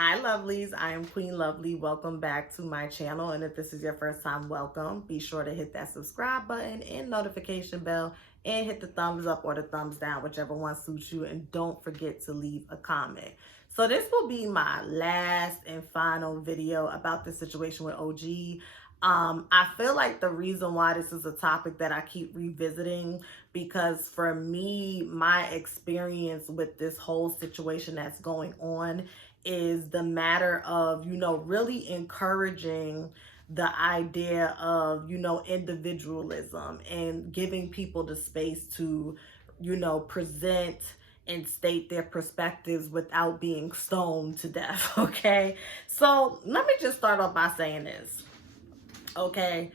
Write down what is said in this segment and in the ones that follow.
Hi lovelies, I am Queen Lovely. Welcome back to my channel, and if this is your first time, welcome. Be sure to hit that subscribe button and notification bell and hit the thumbs up or the thumbs down, whichever one suits you, and don't forget to leave a comment. So this will be my last and final video about the situation with OG. I feel like the reason why this is a topic that I keep revisiting, because for me, my experience with this whole situation that's going on is the matter of, really encouraging the idea of, individualism and giving people the space to, present and state their perspectives without being stoned to death. Okay. So let me just start off by saying this. Okay.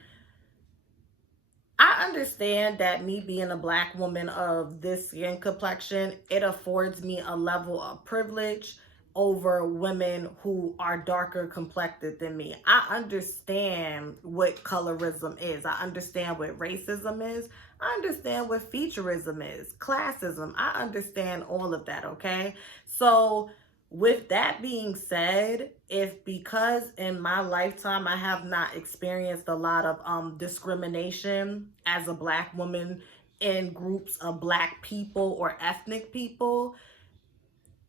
I understand that me being a Black woman of this skin complexion, it affords me a level of privilege over women who are darker complected than me. I understand what colorism is. I understand what racism is. I understand what featureism is, classism. I understand all of that, okay? So with that being said, if because in my lifetime I have not experienced a lot of discrimination as a Black woman in groups of Black people or ethnic people,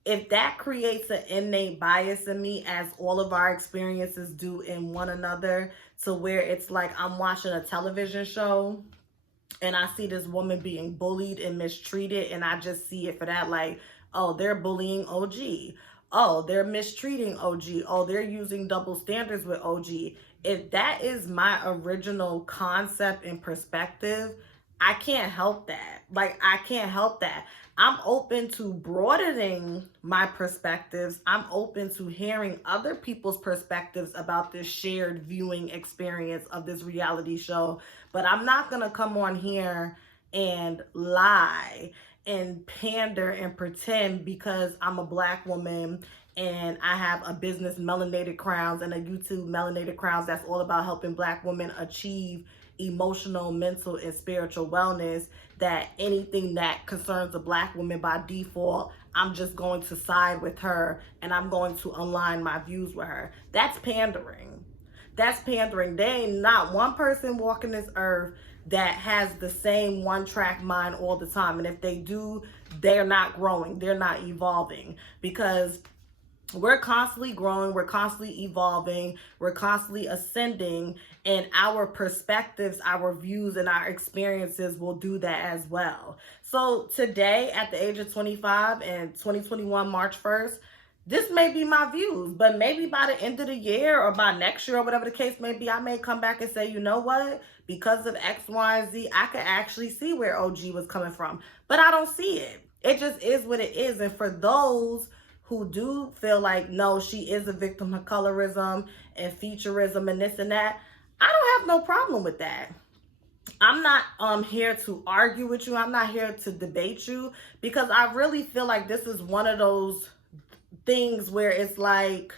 if that creates an innate bias in me, as all of our experiences do in one another, to where it's like I'm watching a television show and I see this woman being bullied and mistreated, and I just see it for that, like, oh, they're bullying OG. Oh, they're mistreating OG. Oh, they're using double standards with OG. If that is my original concept and perspective, I can't help that. Like, I can't help that. I'm open to broadening my perspectives. I'm open to hearing other people's perspectives about this shared viewing experience of this reality show. But I'm not going to come on here and lie and pander and pretend because I'm a Black woman and I have a business, Melanated Crowns, and a YouTube, Melanated Crowns, that's all about helping Black women achieve emotional, mental, and spiritual wellness, that anything that concerns a Black woman by default, I'm just going to side with her and I'm going to align my views with her. That's pandering. That's pandering. There ain't not one person walking this earth that has the same one-track mind all the time. And if they do, they're not growing. They're not evolving, because we're constantly growing, we're constantly evolving, we're constantly ascending, and our perspectives, our views, and our experiences will do that as well. So today, at the age of 25 and 2021, March 1st, this may be my views, but maybe by the end of the year or by next year or whatever the case may be, I may come back and say, you know what? Because of X, Y, and Z, I could actually see where OG was coming from, but I don't see it. It just is what it is. And for those who do feel like, no, she is a victim of colorism and featureism and this and that, I don't have no problem with that. I'm not here to argue with you. I'm not here to debate you, because I really feel like this is one of those things where it's like,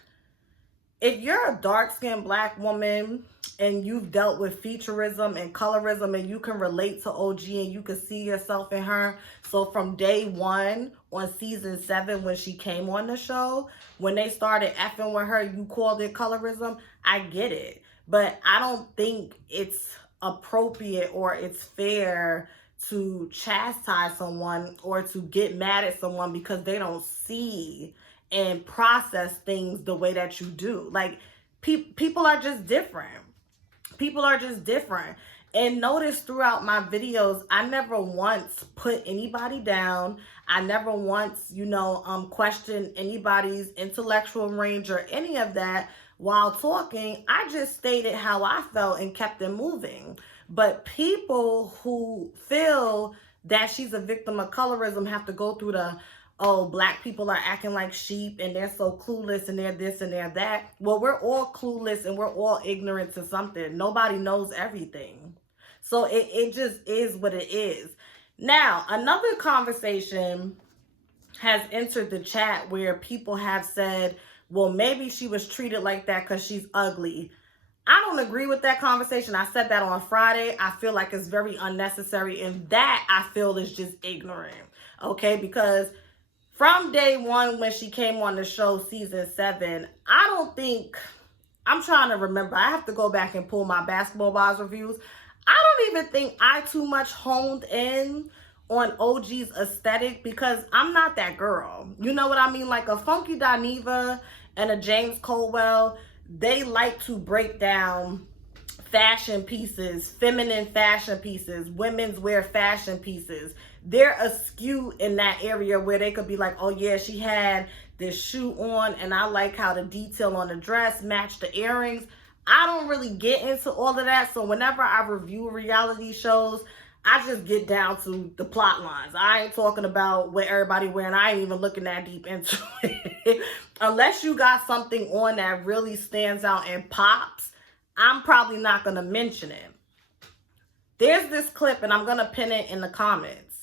if you're a dark-skinned Black woman and you've dealt with featureism and colorism and you can relate to OG and you can see yourself in her. So from day one on season 7, when she came on the show, when they started effing with her, you called it colorism. I get it. But I don't think it's appropriate or it's fair to chastise someone or to get mad at someone because they don't see and process things the way that you do. Like, people are just different. People are just different. And notice throughout my videos, I never once put anybody down. I never once, questioned anybody's intellectual range or any of that while talking. I just stated how I felt and kept it moving. But people who feel that she's a victim of colorism have to go through the, oh, Black people are acting like sheep and they're so clueless and they're this and they're that. Well, we're all clueless and we're all ignorant to something. Nobody knows everything. So it just is what it is. Now, another conversation has entered the chat where people have said, well, maybe she was treated like that because she's ugly. I don't agree with that conversation. I said that on Friday. I feel like it's very unnecessary, and that I feel is just ignorant. Okay, because From day one when she came on the show, season 7, I'm trying to remember. I have to go back and pull my Basketball Wives reviews. I don't even think I too much honed in on OG's aesthetic because I'm not that girl. You know what I mean? Like a Funky Dineva and a James Colwell, they like to break down fashion pieces, feminine fashion pieces, women's wear fashion pieces. They're askew in that area where they could be like, oh yeah, she had this shoe on and I like how the detail on the dress matched the earrings. I don't really get into all of that. So whenever I review reality shows, I just get down to the plot lines. I ain't talking about what everybody wearing. I ain't even looking that deep into it. Unless you got something on that really stands out and pops, I'm probably not going to mention it. There's this clip, and I'm going to pin it in the comments,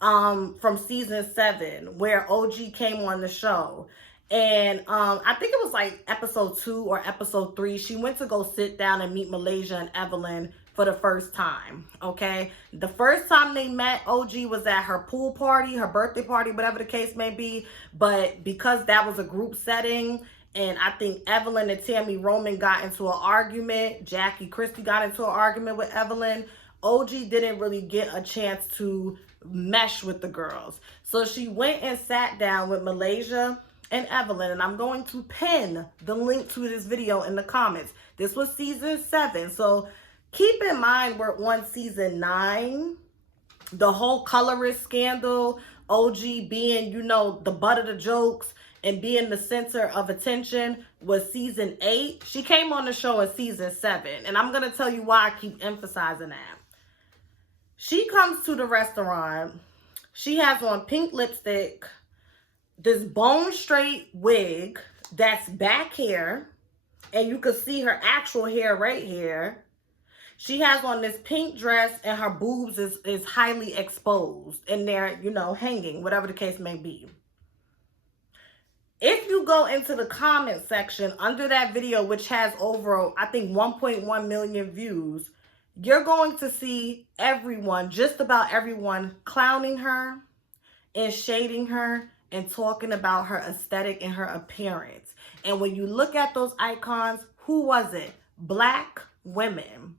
from season 7, where OG came on the show. And I think it was like episode 2 or episode 3. She went to go sit down and meet Malaysia and Evelyn for the first time, okay? The first time they met, OG was at her pool party, her birthday party, whatever the case may be. But because that was a group setting, and I think Evelyn and Tammy Roman got into an argument. Jackie Christie got into an argument with Evelyn. OG didn't really get a chance to mesh with the girls. So she went and sat down with Malaysia and Evelyn. And I'm going to pin the link to this video in the comments. This was season 7. So keep in mind we're on season 9. The whole colorist scandal, OG being, you know, the butt of the jokes and being the center of attention was season 8. She came on the show in season 7. And I'm going to tell you why I keep emphasizing that. She comes to the restaurant. She has on pink lipstick, this bone straight wig that's back hair. And you can see her actual hair right here. She has on this pink dress and her boobs is highly exposed. And they're, you know, hanging, whatever the case may be. If you go into the comment section under that video, which has over, I think, 1.1 million views, you're going to see everyone, just about everyone, clowning her and shading her and talking about her aesthetic and her appearance. And when you look at those icons, who was it? Black women.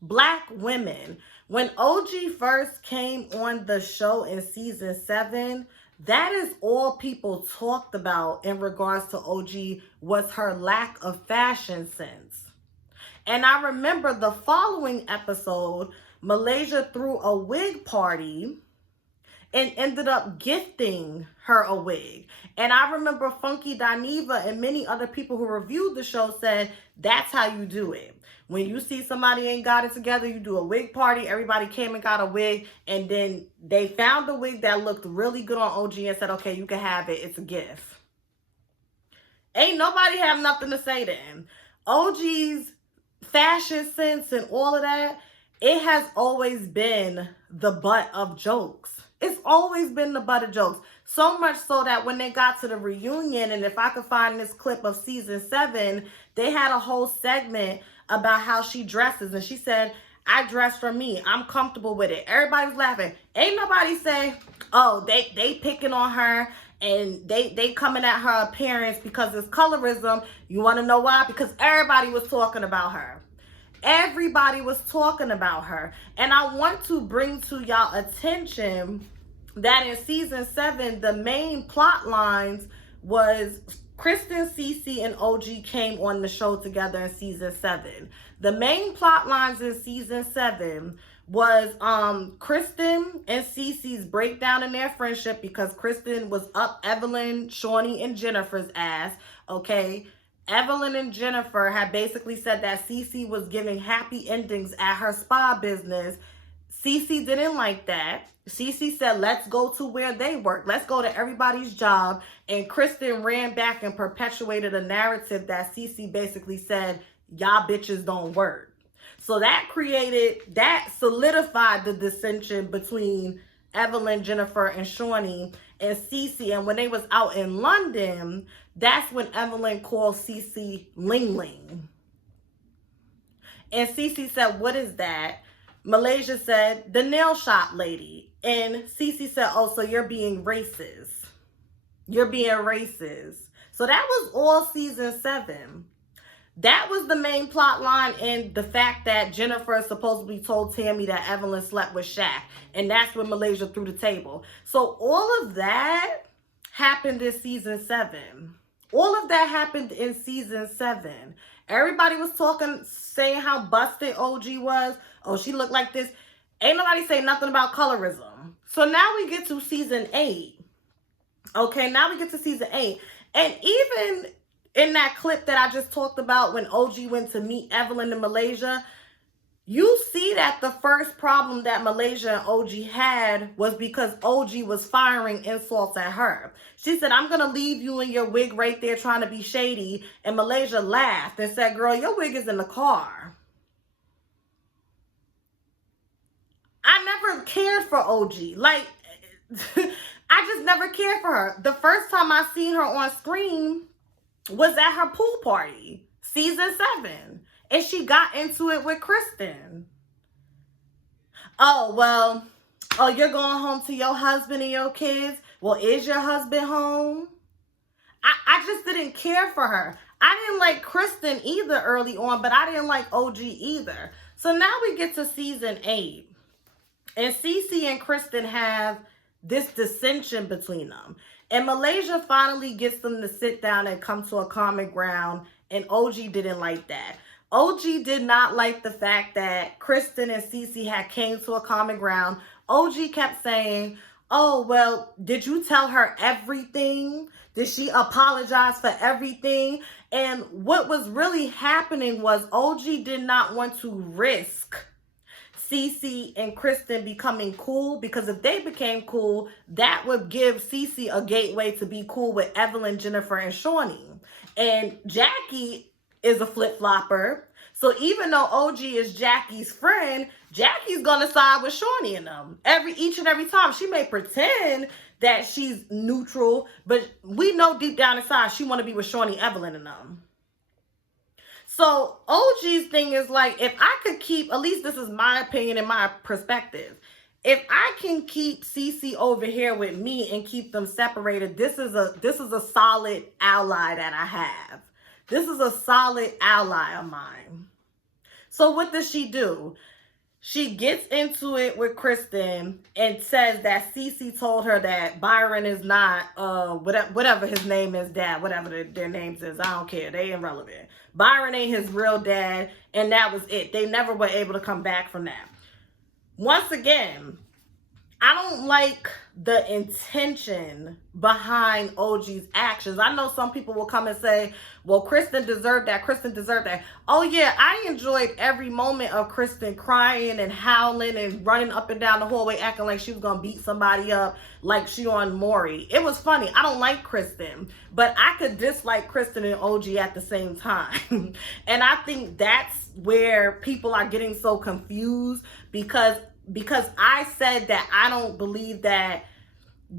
Black women. When OG first came on the show in season 7, that is all people talked about in regards to OG was her lack of fashion sense. And I remember the following episode, Malaysia threw a wig party and ended up gifting her a wig. And I remember Funky Dineva and many other people who reviewed the show said, that's how you do it. When you see somebody ain't got it together, you do a wig party. Everybody came and got a wig. And then they found the wig that looked really good on OG and said, okay, you can have it. It's a gift. Ain't nobody have nothing to say to him. OG's fashion sense and all of that, it has always been the butt of jokes. It's always been the butt of jokes. So much so that when they got to the reunion, and if I could find this clip of season 7, they had a whole segment about how she dresses. And she said, I dress for me. I'm comfortable with it. Everybody was laughing. Ain't nobody say, oh, they picking on her and they coming at her appearance because it's colorism. You want to know why? Because everybody was talking about her. Everybody was talking about her. And I want to bring to y'all attention that in season 7, the main plot lines was Kristen, Cece, and OG came on the show together in season 7. The main plot lines in season 7 was Kristen and Cece's breakdown in their friendship because Kristen was up Evelyn, Shawnee, and Jennifer's ass, okay? Evelyn and Jennifer had basically said that Cece was giving happy endings at her spa business. Cece didn't like that. Cece said, let's go to where they work. Let's go to everybody's job. And Kristen ran back and perpetuated a narrative that Cece basically said, y'all bitches don't work. So that solidified the dissension between Evelyn, Jennifer, and Shawnee and Cece. And when they was out in London, that's when Evelyn called Cece Ling Ling. And Cece said, what is that? Malaysia said, the nail shop lady. And Cece said, oh, so you're being racist. You're being racist. So that was all season 7. That was the main plot line, and the fact that Jennifer supposedly told Tammy that Evelyn slept with Shaq. And that's when Malaysia threw the table. So all of that happened in season 7. All of that happened in season 7. Everybody was talking, saying how busted OG was. Oh, she looked like this. Ain't nobody say nothing about colorism. So now we get to season 8. Okay, now we get to season 8. And even in that clip that I just talked about when OG went to meet Evelyn in Malaysia, you see that the first problem that Malaysia and OG had was because OG was firing insults at her. She said, I'm going to leave you in your wig right there trying to be shady. And Malaysia laughed and said, girl, your wig is in the car. I never cared for OG. Like, I just never cared for her. The first time I seen her on screen was at her pool party, season 7. And she got into it with Kristen. Oh, you're going home to your husband and your kids? Well, is your husband home? I just didn't care for her. I didn't like Kristen either early on, but I didn't like OG either. So now we get to season 8. And Cece and Kristen have this dissension between them. And Malaysia finally gets them to sit down and come to a common ground. And OG didn't like that. OG did not like the fact that Kristen and Cece had came to a common ground. OG kept saying, oh, well, did you tell her everything? Did she apologize for everything? And what was really happening was OG did not want to risk Cece and Kristen becoming cool, because if they became cool, that would give Cece a gateway to be cool with Evelyn, Jennifer, and Shawnee. And Jackie is a flip-flopper. So even though OG is Jackie's friend, Jackie's gonna side with Shawnee and them each and every time. She may pretend that she's neutral, but we know deep down inside she want to be with Shawnee, Evelyn, and them. So OG's thing is like, if I could keep, at least this is my opinion and my perspective, if I can keep Cece over here with me and keep them separated, this is a solid ally that I have. This is a solid ally of mine. So what does she do? She gets into it with Kristen and says that Cece told her that Byron is not, whatever his name is, dad, whatever their names is. I don't care. They irrelevant. Byron ain't his real dad, and that was it. They never were able to come back from that. Once again, I don't like the intention behind OG's actions. I know some people will come and say, well, Kristen deserved that. Kristen deserved that. Oh, yeah, I enjoyed every moment of Kristen crying and howling and running up and down the hallway acting like she was going to beat somebody up like she on Maury. It was funny. I don't like Kristen, but I could dislike Kristen and OG at the same time. And I think that's where people are getting so confused, because I said that I don't believe that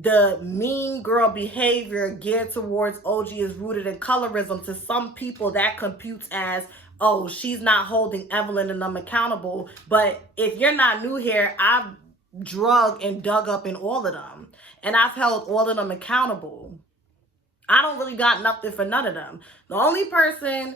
the mean girl behavior geared towards OG is rooted in colorism. To some people, that computes as, oh, she's not holding Evelyn and them accountable. But if you're not new here, I've drug and dug up in all of them, and I've held all of them accountable. I don't really got nothing for none of them. The only person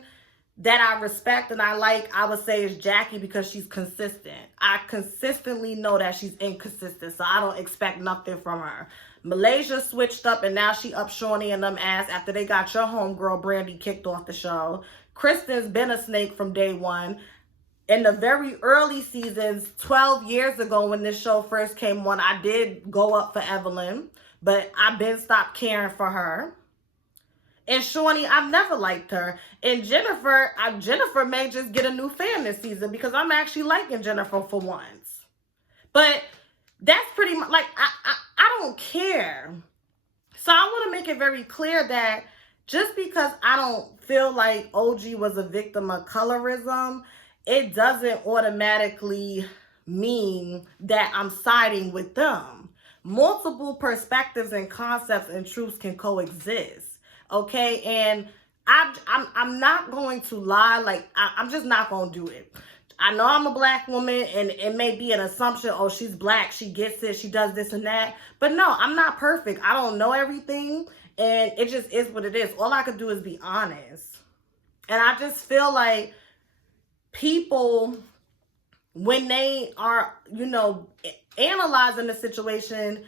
that I respect and I like, I would say, is Jackie, because she's consistent. I consistently know that she's inconsistent, so I don't expect nothing from her. Malaysia switched up, and now she up Shawnee and them ass after they got your homegirl Brandy kicked off the show. Kristen's been a snake from day one. In the very early seasons, 12 years ago when this show first came on, I did go up for Evelyn, but I've been stopped caring for her. And Shawnee, I've never liked her. And Jennifer may just get a new fan this season, because I'm actually liking Jennifer for once. But that's pretty much, like, I don't care. So I want to make it very clear that just because I don't feel like OG was a victim of colorism, it doesn't automatically mean that I'm siding with them. Multiple perspectives and concepts and truths can coexist. Okay, and I'm not going to lie. Like, I'm just not going to do it. I know I'm a black woman, and it may be an assumption, oh, she's black, she gets it, she does this and that. But no, I'm not perfect. I don't know everything. And it just is what it is. All I could do is be honest. And I just feel like people, when they are, analyzing the situation,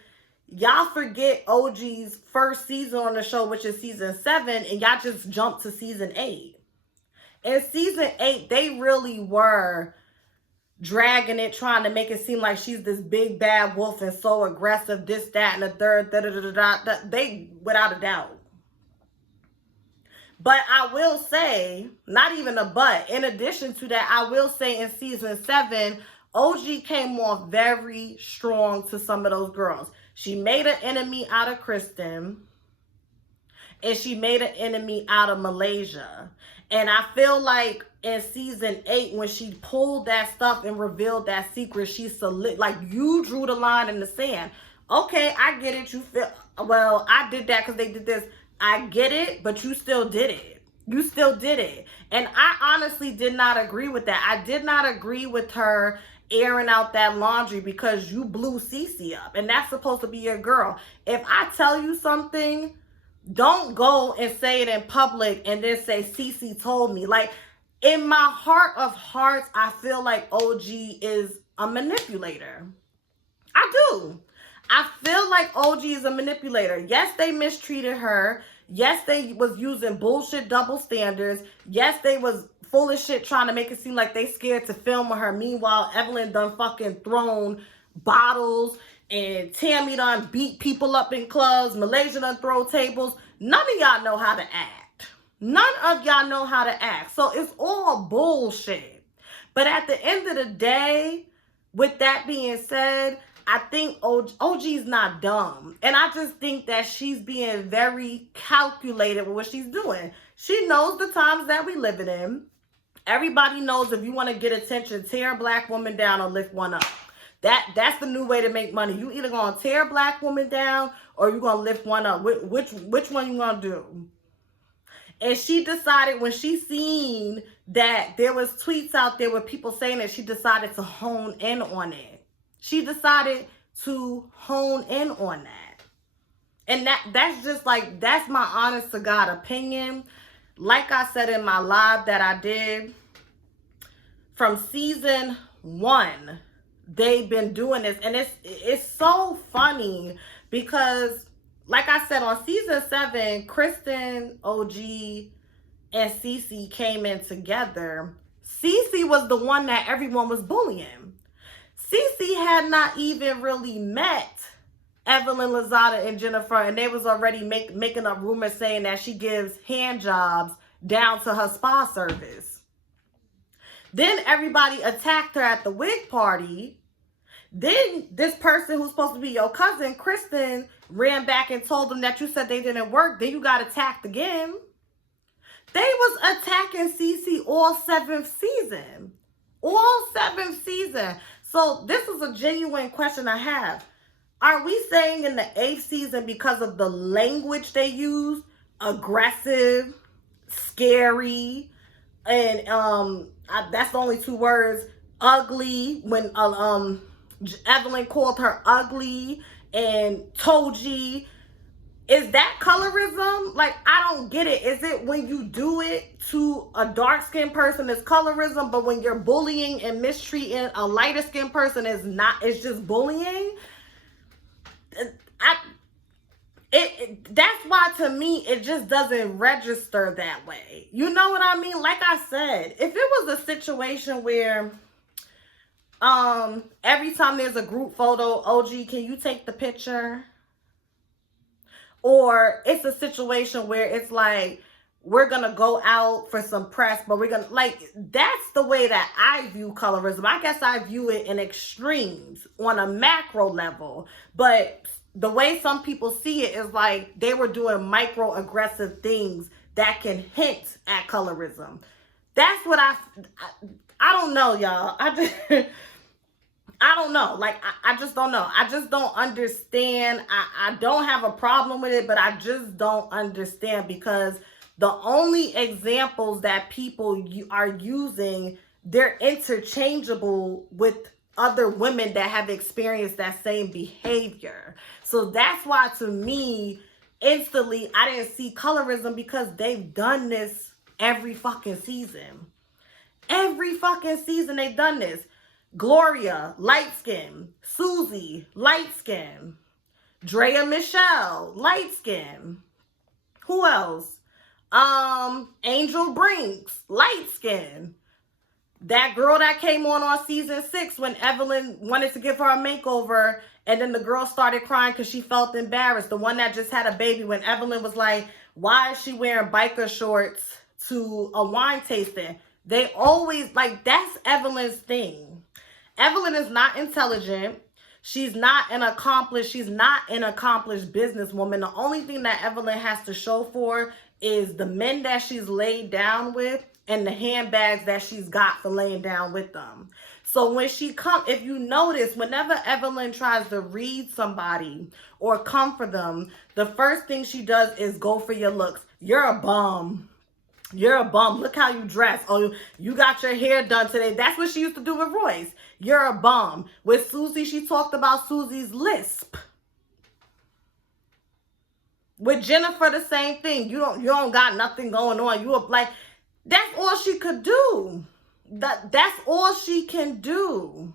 y'all forget OG's first season on the show, which is season 7, and y'all just jump to season 8. In season 8, they really were dragging it, trying to make it seem like she's this big bad wolf and so aggressive, this, that, and the third, they, without a doubt. But I will say, not even a but, in addition to that, I will say in season 7, OG came off very strong to some of those girls. She made an enemy out of Kristen, and she made an enemy out of Malaysia. And I feel like in season 8, when she pulled that stuff and revealed that secret, she like, you drew the line in the sand. Okay, I get it. You feel, well, I did that because they did this. I get it, but you still did it. You still did it. And I honestly did not agree with that. I did not agree with her airing out that laundry because you blew Cece up. And that's supposed to be your girl. If I tell you something, don't go and say it in public and then say Cece told me. Like, in my heart of hearts, I feel like OG is a manipulator. I do. I feel like OG is a manipulator. Yes, they mistreated her. Yes, they was using bullshit double standards. Yes, they was full of shit trying to make it seem like they scared to film with her. Meanwhile, Evelyn done fucking thrown bottles, and Tammy done beat people up in clubs. Malaysia done throw tables. None of y'all know how to act. None of y'all know how to act. So it's all bullshit. But at the end of the day, with that being said, I think OG's not dumb. And I just think that she's being very calculated with what she's doing. She knows the times that we living in. Everybody knows if you want to get attention, tear a black woman down or lift one up. That's the new way to make money. You either gonna tear a black woman down or you gonna lift one up. Which one you gonna do? And she decided, when she seen that there was tweets out there with people saying that, she decided to hone in on it. She decided to hone in on that. And that's just like, that's my honest to God opinion. Like I said in my live that I did, from season 1, they've been doing this. And it's so funny because, like I said, on season 7, Kristen, OG, and Cece came in together. Cece was the one that everyone was bullying. Cece had not even really met Evelyn, Lozada, and Jennifer, and they was already making up rumors saying that she gives hand jobs down to her spa service. Then everybody attacked her at the wig party. Then this person who's supposed to be your cousin, Kristen, ran back and told them that you said they didn't work. Then you got attacked again. They was attacking Cece all 7th season. All 7th season. So this is a genuine question I have. Are we saying in the 8th season, because of the language they use, aggressive, scary, and that's the only 2 words, ugly, when Evelyn called her ugly, and Toji, is that colorism? Like, I don't get it. Is it when you do it to a dark-skinned person is colorism, but when you're bullying and mistreating a lighter-skinned person is not, it's just bullying? That's why, to me, it just doesn't register that way. You know what I mean? Like I said, if it was a situation where every time there's a group photo, OG, can you take the picture? Or it's a situation where it's like, we're going to go out for some press, but we're going to, like, that's the way that I view colorism. I guess I view it in extremes on a macro level. But the way some people see it is like they were doing microaggressive things that can hint at colorism. That's what I don't know, y'all. I don't know. Like, I just don't know. I just don't understand. I don't have a problem with it, but I just don't understand, because the only examples that people are using, they're interchangeable with other women that have experienced that same behavior. So that's why, to me, instantly I didn't see colorism because they've done this every fucking season. Every fucking season they've done this. Gloria, light skin. Susie, light skin. Drea Michelle, light skin. Who else? Angel Brinks, light skin. That girl that came on season 6 when Evelyn wanted to give her a makeover, and then the girl started crying because she felt embarrassed. The one that just had a baby, when Evelyn was like, why is she wearing biker shorts to a wine tasting? They always, like, that's Evelyn's thing. Evelyn is not intelligent. She's not an accomplished businesswoman. The only thing that Evelyn has to show for is the men that she's laid down with and the handbags that she's got for laying down with them. So when she if you notice, whenever Evelyn tries to read somebody or comfort them, the first thing she does is go for your looks. You're a bum. You're a bum. Look how you dress. Oh, you got your hair done today. That's what she used to do with Royce. You're a bum. With Susie, she talked about Susie's lisp. With Jennifer, the same thing. You don't got nothing going on. You like, that's all she could do. That's all she can do.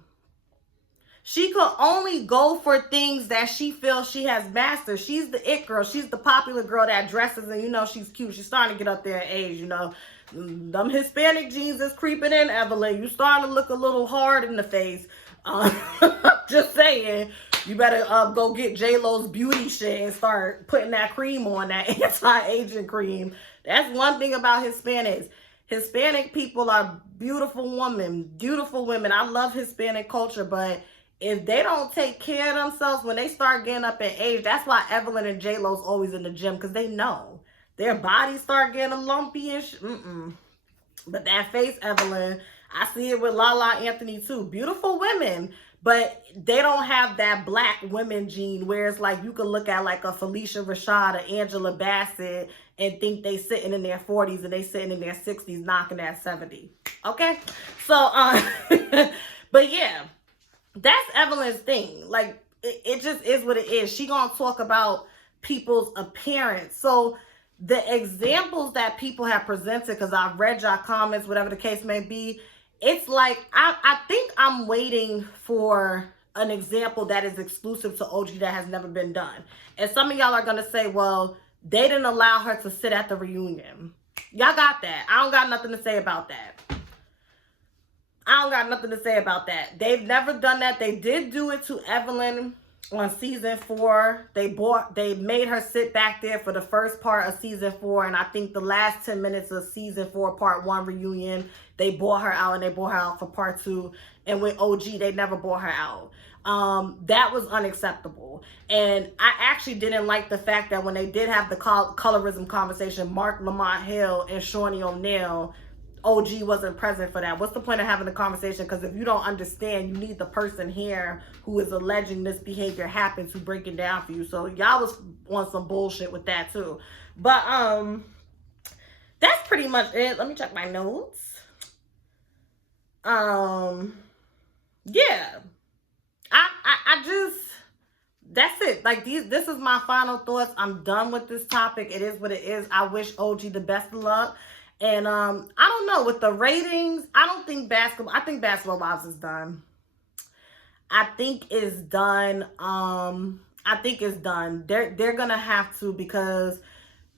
She could only go for things that she feels she has mastered. She's the it girl. She's the popular girl that dresses and, you know, she's cute. She's starting to get up there in age, you know. Them Hispanic genes is creeping in, Evelyn. You starting to look a little hard in the face. Just saying. You better go get J-Lo's beauty shit and start putting that cream on, that anti-aging cream. That's one thing about Hispanics. Hispanic people are beautiful women. Beautiful women. I love Hispanic culture, but if they don't take care of themselves when they start getting up in age, that's why Evelyn and J-Lo's always in the gym, because they know their bodies start getting lumpy-ish. But that face, Evelyn, I see it with Lala Anthony too. Beautiful women, but they don't have that black women gene where it's like you can look at like a Felicia Rashad or Angela Bassett and think they sitting in their 40s and they sitting in their 60s knocking at 70. Okay? So, but yeah. That's Evelyn's thing. Like, it just is what it is. She gonna talk about people's appearance. So the examples that people have presented, because I've read your comments, whatever the case may be, it's like, I think I'm waiting for an example that is exclusive to OG that has never been done. And some of y'all are gonna say, well, they didn't allow her to sit at the reunion. Y'all got that. I don't got nothing to say about that. I don't got nothing to say about that. They've never done that. They did do it to Evelyn on season 4. They made her sit back there for the first part of season 4, and I think the last 10 minutes of season 4 part 1 reunion, they brought her out, and they brought her out for part 2. And with OG, they never brought her out. That was unacceptable. And I actually didn't like the fact that when they did have the colorism conversation, Mark Lamont Hill and Shawnee O'Neal, OG wasn't present for that. What's the point of having the conversation? Because if you don't understand, you need the person here who is alleging this behavior happened to break it down for you. So y'all was on some bullshit with that too. But that's pretty much it. Let me check my notes. Yeah. I just, that's it. Like, this is my final thoughts. I'm done with this topic. It is what it is. I wish OG the best of luck. And I don't know, with the ratings, I think Basketball Wives is done. I think it's done. They're gonna have to, because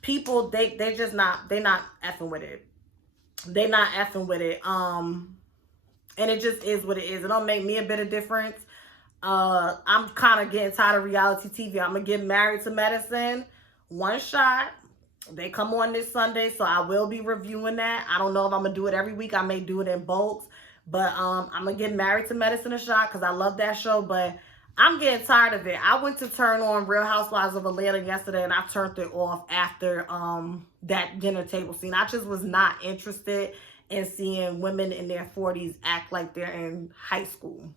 people, they're not effing with it. They're not effing with it. And it just is what it is. It don't make me a bit of difference. I'm kind of getting tired of reality TV. I'm gonna get Married to Medicine one shot. They come on this Sunday, so I will be reviewing that. I don't know if I'm going to do it every week. I may do it in bulks. But I'm going to get Married to Medicine a shot because I love that show. But I'm getting tired of it. I went to turn on Real Housewives of Atlanta yesterday, and I turned it off after that dinner table scene. I just was not interested in seeing women in their 40s act like they're in high school.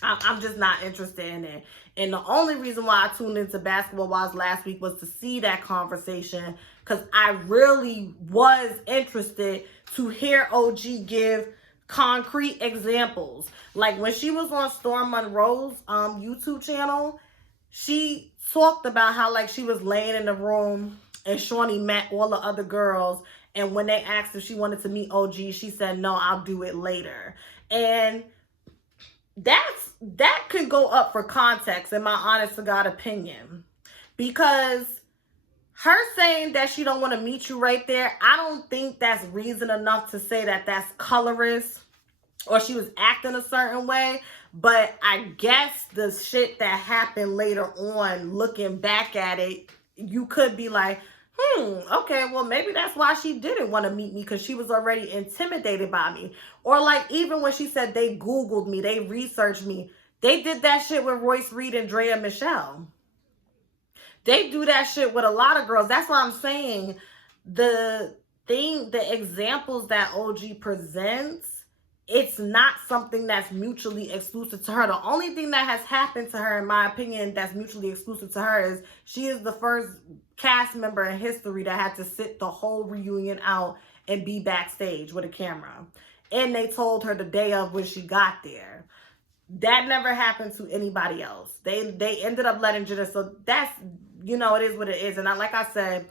I'm just not interested in it. And the only reason why I tuned into Basketball Wives last week was to see that conversation, because I really was interested to hear OG give concrete examples. Like when she was on Storm Monroe's YouTube channel, she talked about how like she was laying in the room and Shawnee met all the other girls, and when they asked if she wanted to meet OG, she said no, I'll do it later. And that could go up for context in my honest to God opinion, because her saying that she don't want to meet you right there, I don't think that's reason enough to say that that's colorist or she was acting a certain way. But I guess the shit that happened later on, looking back at it, you could be like, okay, well, maybe that's why she didn't want to meet me, because she was already intimidated by me. Or like, even when she said they Googled me, they researched me, they did that shit with Royce Reed and Drea Michelle. They do that shit with a lot of girls. That's why I'm saying the examples that OG presents, it's not something that's mutually exclusive to her. The only thing that has happened to her, in my opinion, that's mutually exclusive to her is she is the first cast member in history that had to sit the whole reunion out and be backstage with a camera. And they told her the day of when she got there. That never happened to anybody else. They ended up letting Jenna. So that's, it is what it is. And like I said,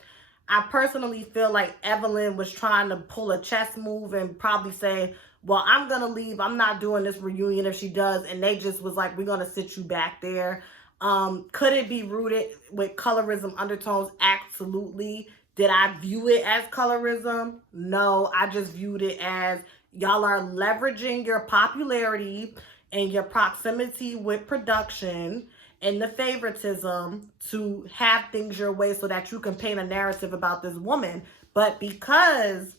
I personally feel like Evelyn was trying to pull a chess move and probably say, well, I'm going to leave. I'm not doing this reunion if she does. And they just was like, we're going to sit you back there. Could it be rooted with colorism undertones? Absolutely. Did I view it as colorism? No, I just viewed it as y'all are leveraging your popularity and your proximity with production and the favoritism to have things your way so that you can paint a narrative about this woman. But because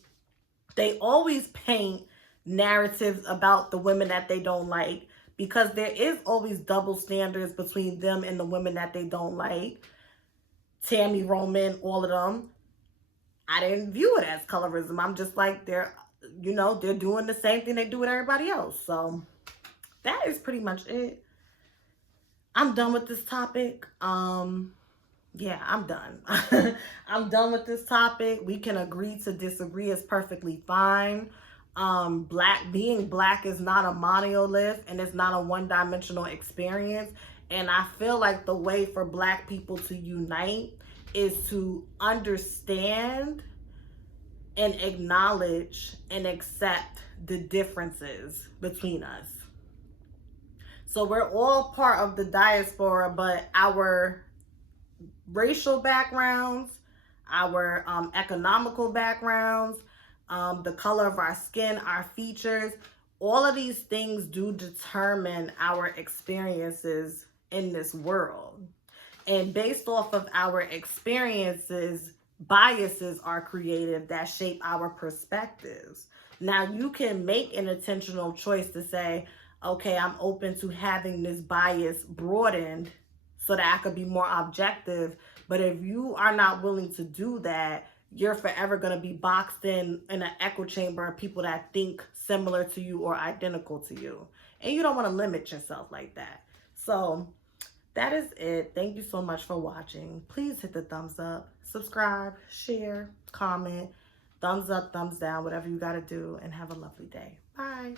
they always paint narratives about the women that they don't like, because there is always double standards between them and the women that they don't like, Tammy, Roman, all of them, I didn't view it as colorism. I'm just like, they're doing the same thing they do with everybody else. So that is pretty much it. I'm done with this topic. Yeah, I'm done. I'm done with this topic. We can agree to disagree. Is perfectly fine. Being black is not a monolith, and it's not a one-dimensional experience. And I feel like the way for black people to unite is to understand and acknowledge and accept the differences between us. So we're all part of the diaspora, but our racial backgrounds, our economical backgrounds, the color of our skin, our features, all of these things do determine our experiences in this world. And based off of our experiences, biases are created that shape our perspectives. Now, you can make an intentional choice to say, okay, I'm open to having this bias broadened so that I could be more objective. But if you are not willing to do that, you're forever going to be boxed in an echo chamber of people that think similar to you or identical to you. And you don't want to limit yourself like that. So that is it. Thank you so much for watching. Please hit the thumbs up, subscribe, share, comment, thumbs up, thumbs down, whatever you got to do, and have a lovely day. Bye.